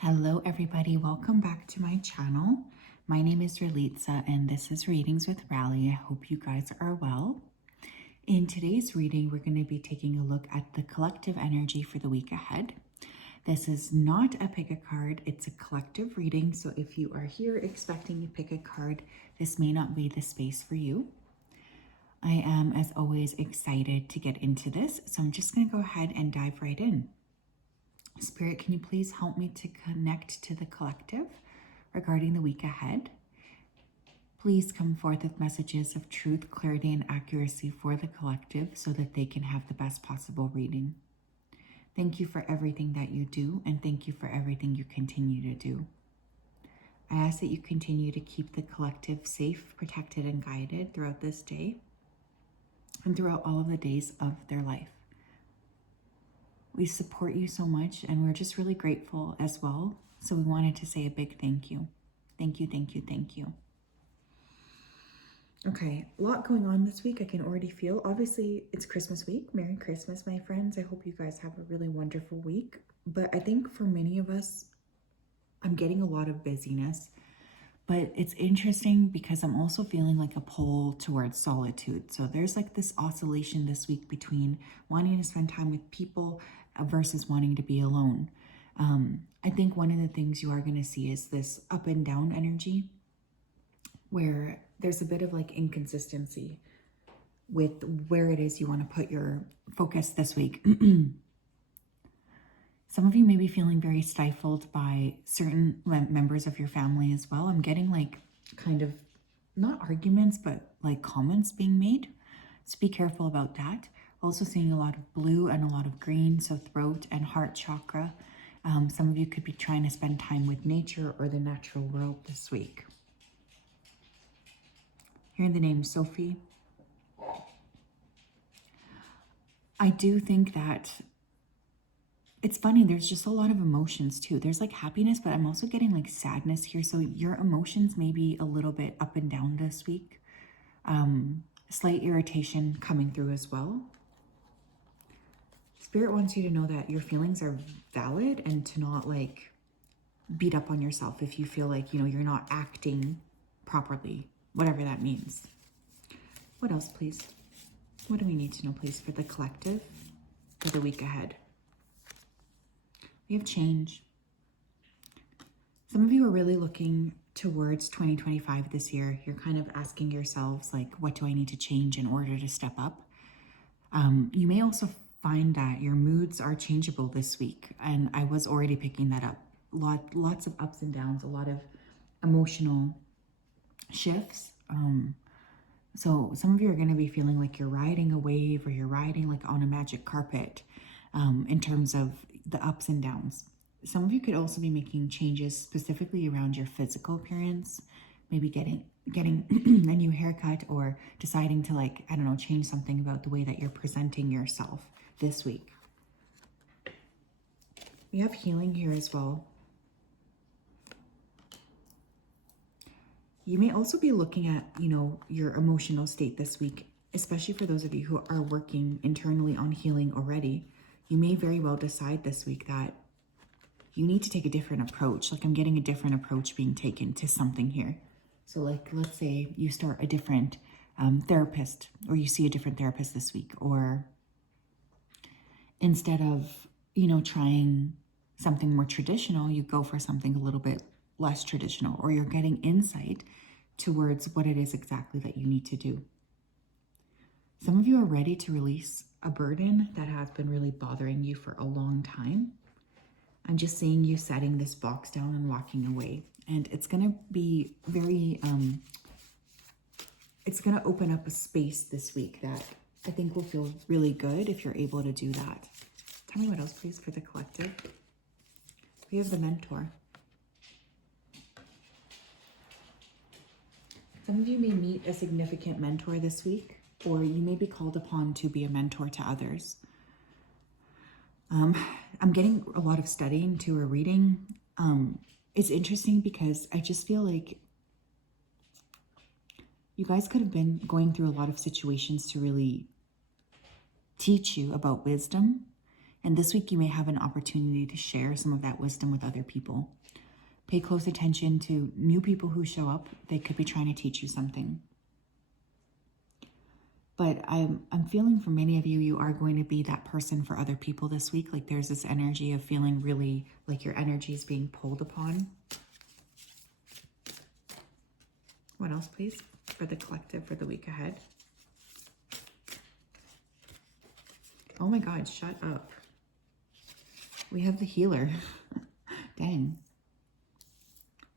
Hello everybody, welcome back to my channel. My name is Ralitza and this is Readings with Rali. I hope you guys are well. In today's reading, we're going to be taking a look at the collective energy for the week ahead. This is not a pick a card, it's a collective reading. So if you are here expecting to pick a card, this may not be the space for you. I am, as always, excited to get into this. So I'm just going to go ahead and dive right in. Spirit, can you please help me to connect to the collective regarding the week ahead? Please come forth with messages of truth, clarity, and accuracy for the collective so that they can have the best possible reading. Thank you for everything that you do, and thank you for everything you continue to do. I ask that you continue to keep the collective safe, protected, and guided throughout this day and throughout all of the days of their life. We support you so much, and we're just really grateful as well. So we wanted to say a big thank you. Thank you, thank you, thank you. Okay, a lot going on this week. I can already feel. Obviously, it's Christmas week. Merry Christmas, my friends. I hope you guys have a really wonderful week. But I think for many of us, I'm getting a lot of busyness. But it's interesting because I'm also feeling like a pull towards solitude. So there's like this oscillation this week between wanting to spend time with people versus wanting to be alone. I think one of the things you are going to see is this up and down energy where there's a bit of like inconsistency with where it is you want to put your focus this week. Some of you may be feeling very stifled by certain members of your family as well. I'm getting like kind of not arguments, but like comments being made. So be careful about that. Also seeing a lot of blue and a lot of green, so throat and heart chakra. Some of you could be trying to spend time with nature or the natural world this week. Hearing the name Sophie. I do think that it's funny, there's just a lot of emotions too. There's like happiness, but I'm also getting like sadness here. So your emotions may be a little bit up and down this week. Slight irritation coming through as well. Spirit wants you to know that your feelings are valid and to not like beat up on yourself if you feel like, you're not acting properly, whatever that means. What else, please? What do we need to know, please, for the collective for the week ahead? We have change. Some of you are really looking towards 2025 this year. You're kind of asking yourselves, like, what do I need to change in order to step up? You may also find that your moods are changeable this week. And I was already picking that up. Lots of ups and downs, a lot of emotional shifts. So some of you are going to be feeling like you're riding a wave or you're riding like on a magic carpet in terms of the ups and downs. Some of you could also be making changes specifically around your physical appearance, maybe getting a new haircut or deciding to like, I don't know, change something about the way that you're presenting yourself this week. We have healing here as well. You may also be looking at, your emotional state this week, especially for those of you who are working internally on healing already. You may very well decide this week that you need to take a different approach. Like I'm getting a different approach being taken to something here. So like, let's say you start a different therapist, or you see a different therapist this week, or instead of, trying something more traditional, you go for something a little bit less traditional, or you're getting insight towards what it is exactly that you need to do. Some of you are ready to release a burden that has been really bothering you for a long time. I'm just seeing you setting this box down and walking away. And it's going to be very, it's going to open up a space this week that I think will feel really good if you're able to do that. Tell me what else, please, for the collective. We have the mentor. Some of you may meet a significant mentor this week, or you may be called upon to be a mentor to others. I'm getting a lot of studying to a reading. It's interesting because I just feel like you guys could have been going through a lot of situations to really teach you about wisdom. And this week you may have an opportunity to share some of that wisdom with other people. Pay close attention to new people who show up. They could be trying to teach you something. But I'm feeling for many of you, you are going to be that person for other people this week. Like there's this energy of feeling really like your energy is being pulled upon. What else, please, for the collective for the week ahead? Oh my God, shut up. We have the healer. Dang.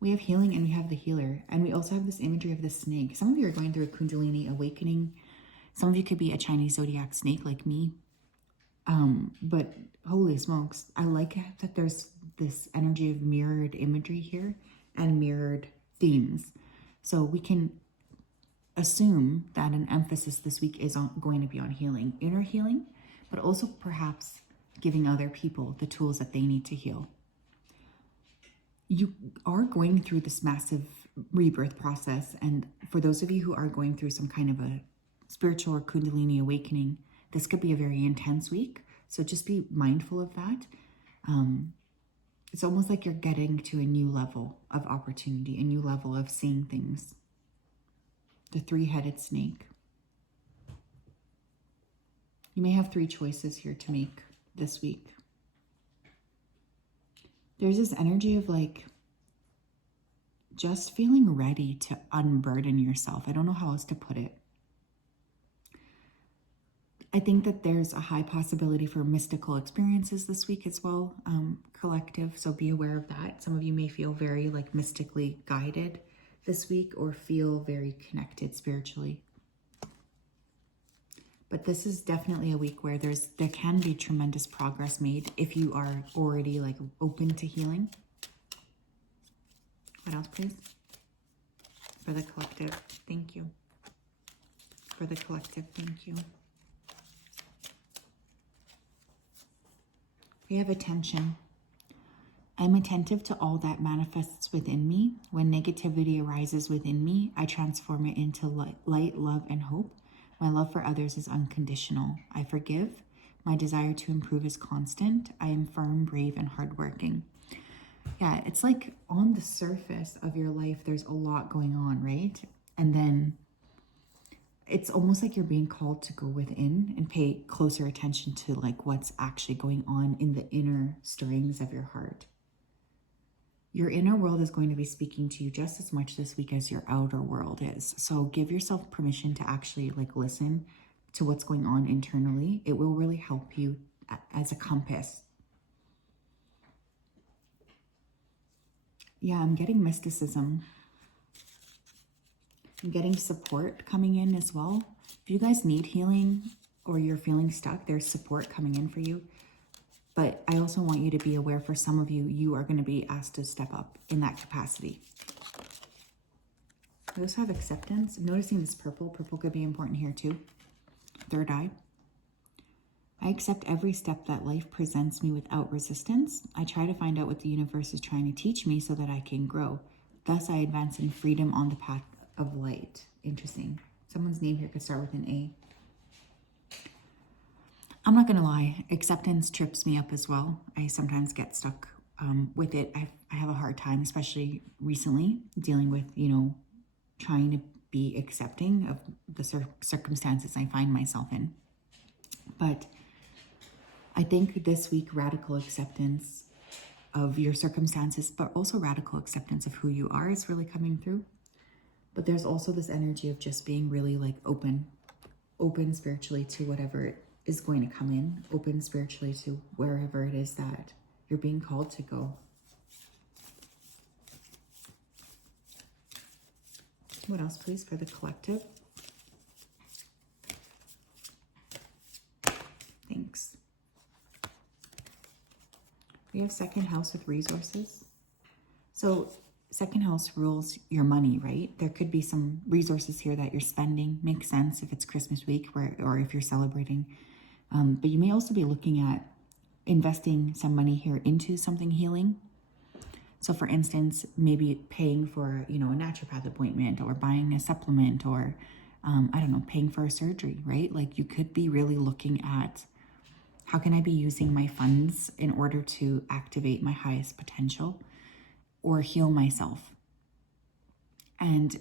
We have healing and we have the healer. And we also have this imagery of the snake. Some of you are going through a Kundalini awakening. Some of you could be a Chinese zodiac snake like me. But holy smokes, I like that there's this energy of mirrored imagery here and mirrored themes. So we can assume that an emphasis this week is going to be on healing, inner healing, but also perhaps giving other people the tools that they need to heal. You are going through this massive rebirth process. And for those of you who are going through some kind of a spiritual or Kundalini awakening, this could be a very intense week. So just be mindful of that. It's almost like you're getting to a new level of opportunity, a new level of seeing things. The three-headed snake. You may have 3 choices here to make this week. There's this energy of like just feeling ready to unburden yourself. I don't know how else to put it. I think that there's a high possibility for mystical experiences this week as well, collective. So be aware of that. Some of you may feel very like mystically guided this week or feel very connected spiritually. But this is definitely a week where there can be tremendous progress made if you are already like open to healing. What else, please? For the collective, thank you. For the collective, thank you. We have attention. I'm attentive to all that manifests within me. When negativity arises within me, I transform it into light, love, and hope. My love for others is unconditional. I forgive. My desire to improve is constant. I am firm, brave, and hardworking. Yeah, it's like on the surface of your life, there's a lot going on, right? And then it's almost like you're being called to go within and pay closer attention to like what's actually going on in the inner stirrings of your heart. Your inner world is going to be speaking to you just as much this week as your outer world is. So give yourself permission to actually like listen to what's going on internally. It will really help you as a compass. Yeah, I'm getting mysticism. I'm getting support coming in as well. If you guys need healing or you're feeling stuck, there's support coming in for you. But I also want you to be aware, for some of you, you are going to be asked to step up in that capacity. We also have acceptance. I'm noticing this purple. Purple could be important here too. Third eye. I accept every step that life presents me without resistance. I try to find out what the universe is trying to teach me so that I can grow. Thus, I advance in freedom on the path of light. Interesting. Someone's name here could start with an A. I'm not going to lie, acceptance trips me up as well. I sometimes get stuck with it. I have a hard time, especially recently, dealing with, trying to be accepting of the circumstances I find myself in. But I think this week, radical acceptance of your circumstances, but also radical acceptance of who you are is really coming through. But there's also this energy of just being really like open spiritually to whatever is going to come in, open spiritually to wherever it is that you're being called to go. What else, please, for the collective? Thanks. We have second house with resources. So second house rules your money, right? There could be some resources here that you're spending. Makes sense if it's Christmas week or if you're celebrating. But you may also be looking at investing some money here into something healing. So for instance, maybe paying for, a naturopath appointment or buying a supplement or, paying for a surgery, right? Like you could be really looking at How can I be using my funds in order to activate my highest potential or heal myself? And,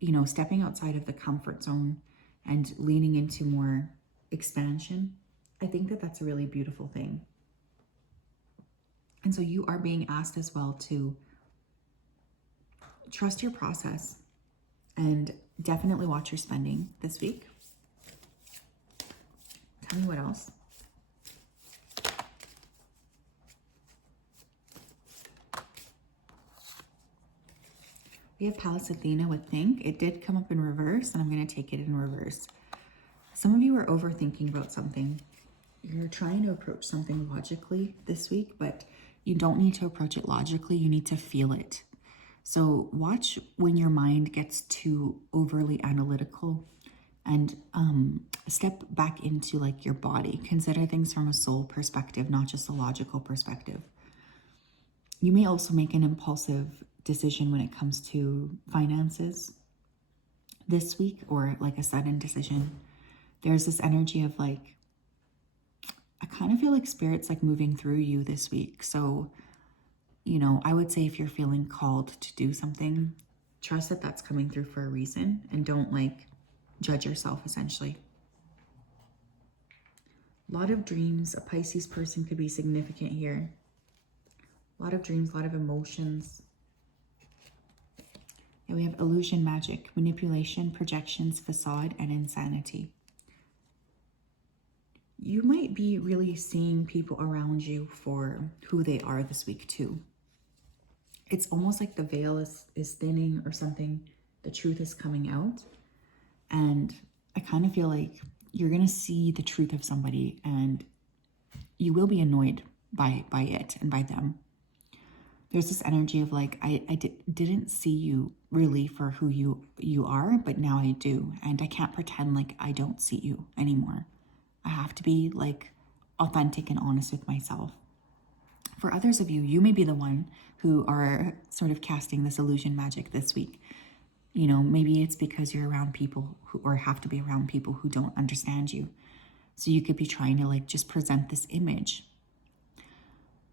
you know, stepping outside of the comfort zone and leaning into more expansion, I think that that's a really beautiful thing. And so you are being asked as well to trust your process and definitely watch your spending this week. Tell me what else. We have Pallas Athena with think. It did come up in reverse, and I'm going to take it in reverse. Some of you are overthinking about something. You're trying to approach something logically this week, but you don't need to approach it logically. You need to feel it. So watch when your mind gets too overly analytical, and step back into like your body. Consider things from a soul perspective, not just a logical perspective. You may also make an impulsive decision when it comes to finances this week, or like a sudden decision. There's this energy of like, I kind of feel like spirit's like moving through you this week. So, you know, I would say if you're feeling called to do something, trust that that's coming through for a reason, and don't like judge yourself essentially. A lot of dreams. A Pisces person could be significant here. A lot of dreams, a lot of emotions. And we have illusion, magic, manipulation, projections, facade, and insanity. You might be really seeing people around you for who they are this week too. It's almost like the veil is thinning or something. The truth is coming out. And I kind of feel like you're going to see the truth of somebody, and you will be annoyed by it and by them. There's this energy of like, I didn't see you really for who you are, but now I do. And I can't pretend like I don't see you anymore. I have to be like authentic and honest with myself. For others of you, you may be the one who are sort of casting this illusion magic this week. You know, maybe it's because you're around people who, or have to be around people who don't understand you. So you could be trying to like just present this image.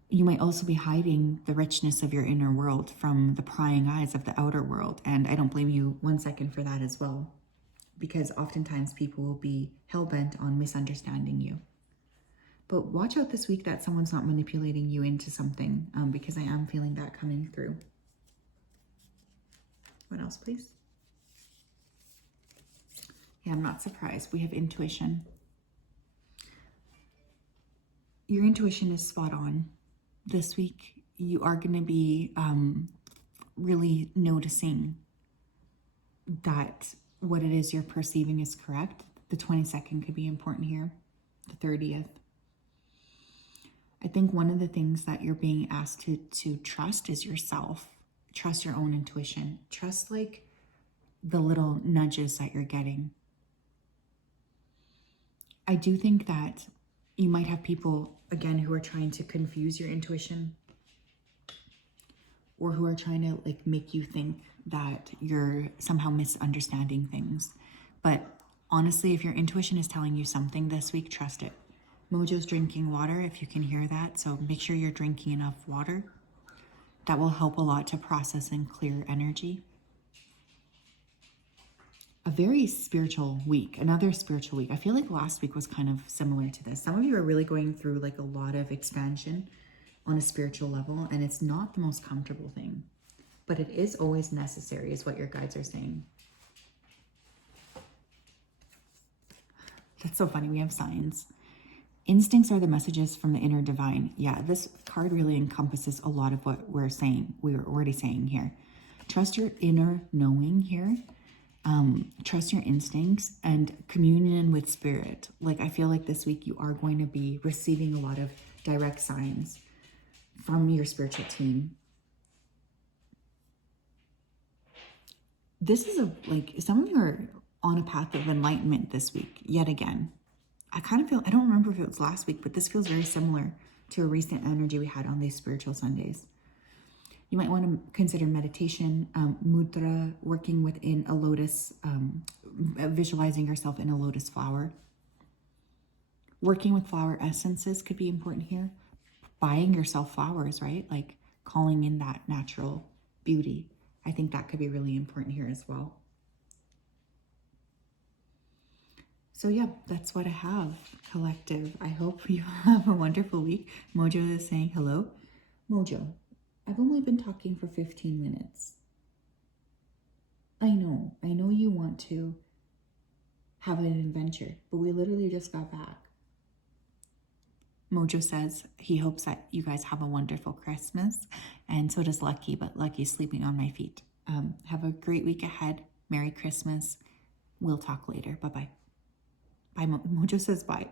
You might also be hiding the richness of your inner world from the prying eyes of the outer world. And I don't blame you 1 second for that as well, because oftentimes people will be hell-bent on misunderstanding you. But watch out this week that someone's not manipulating you into something, because I am feeling that coming through. What else, please? Yeah, I'm not surprised. We have intuition. Your intuition is spot on. This week, you are going to be really noticing that what it is you're perceiving is correct. The 22nd could be important here, the 30th. I think one of the things that you're being asked to trust is yourself. Trust your own intuition. Trust like the little nudges that you're getting. I do think that you might have people, again, who are trying to confuse your intuition, or who are trying to like make you think that you're somehow misunderstanding things. But honestly, if your intuition is telling you something this week, trust it. Mojo's drinking water, if you can hear that. So make sure you're drinking enough water. That will help a lot to process and clear energy. A very spiritual week, another spiritual week. I feel like last week was kind of similar to this. Some of you are really going through like a lot of expansion on a spiritual level, and it's not the most comfortable thing, but it is always necessary, is what your guides are saying. That's so funny. We have signs. Instincts are the messages from the inner divine. Yeah, this card really encompasses a lot of what we're saying. We were already saying here. Trust your inner knowing here. Trust your instincts and communion with spirit. Like, I feel like this week you are going to be receiving a lot of direct signs from your spiritual team. This is like, some of you are on a path of enlightenment this week, yet again. I kind of feel, I don't remember if it was last week, but this feels very similar to a recent energy we had on these spiritual Sundays. You might want to consider meditation, mudra, working within a lotus, visualizing yourself in a lotus flower. Working with flower essences could be important here. Buying yourself flowers, right? Like calling in that natural beauty. I think that could be really important here as well. So yeah, that's what I have, collective. I hope you have a wonderful week. Mojo is saying hello. Mojo, I've only been talking for 15 minutes. I know you want to have an adventure, but we literally just got back. Mojo says he hopes that you guys have a wonderful Christmas, and so does Lucky, but Lucky's sleeping on my feet. Have a great week ahead. Merry Christmas. We'll talk later. Bye-bye. Bye. Mojo says bye.